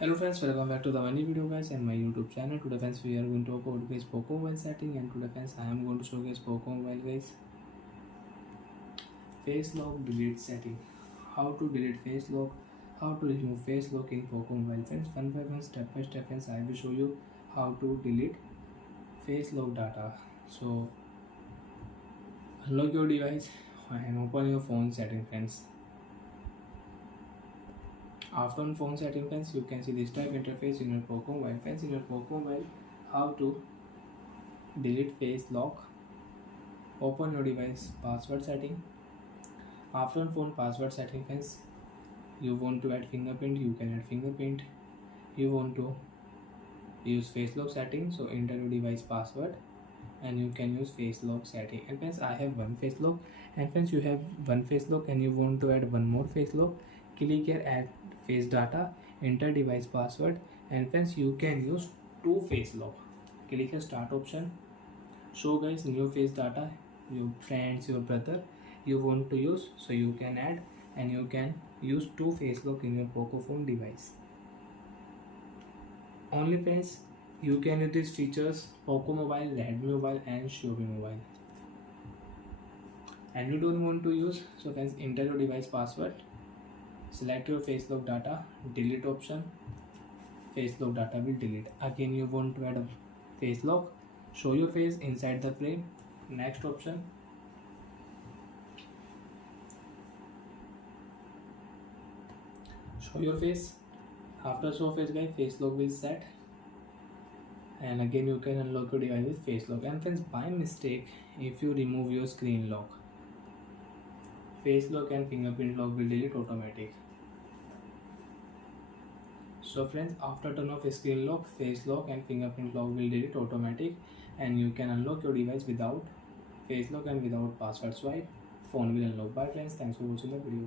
Hello friends, welcome back to the new video guys and my YouTube channel. Today friends we are going to talk about guys Poco mobile setting, and today friends I am going to show guys Poco mobile guys face lock delete setting. How to delete face lock, how to remove face lock in Poco mobile friends. One by one, step by step friends, I will show you how to delete face lock data. So unlock your device and open your phone setting friends. After on phone setting friends, you can see this type interface in your Poco mobile friends. In your Poco mobile, how to delete face lock. Open your device password setting. After on phone password setting friends, you want to add fingerprint, you can add fingerprint. You want to use face lock setting, so enter your device password and you can use face lock setting. And friends, I have one face lock, and friends you have one face lock and you want to add one more face lock. Click here add face data, enter device password, and friends you can use two face lock. Click here start option, show guys new face data, your friends, your brother you want to use, so you can add and you can use two face lock in your Poco phone device. Only friends you can use these features Poco mobile, Redmi mobile and Xiaomi mobile. And you don't want to use, so friends enter your device password, select your face lock data, delete option, face lock data will delete. Again you want to add a face lock, show your face inside the frame, next option, show your face. After show face guys, face lock will set, and again you can unlock your device with face lock. And friends, by mistake if you remove your screen lock, face lock and fingerprint lock will delete automatic. So friends, after turn off screen lock, face lock and fingerprint lock will delete automatic, and you can unlock your device without face lock and without password swipe. Phone will unlock. Bye friends, thanks for watching the video.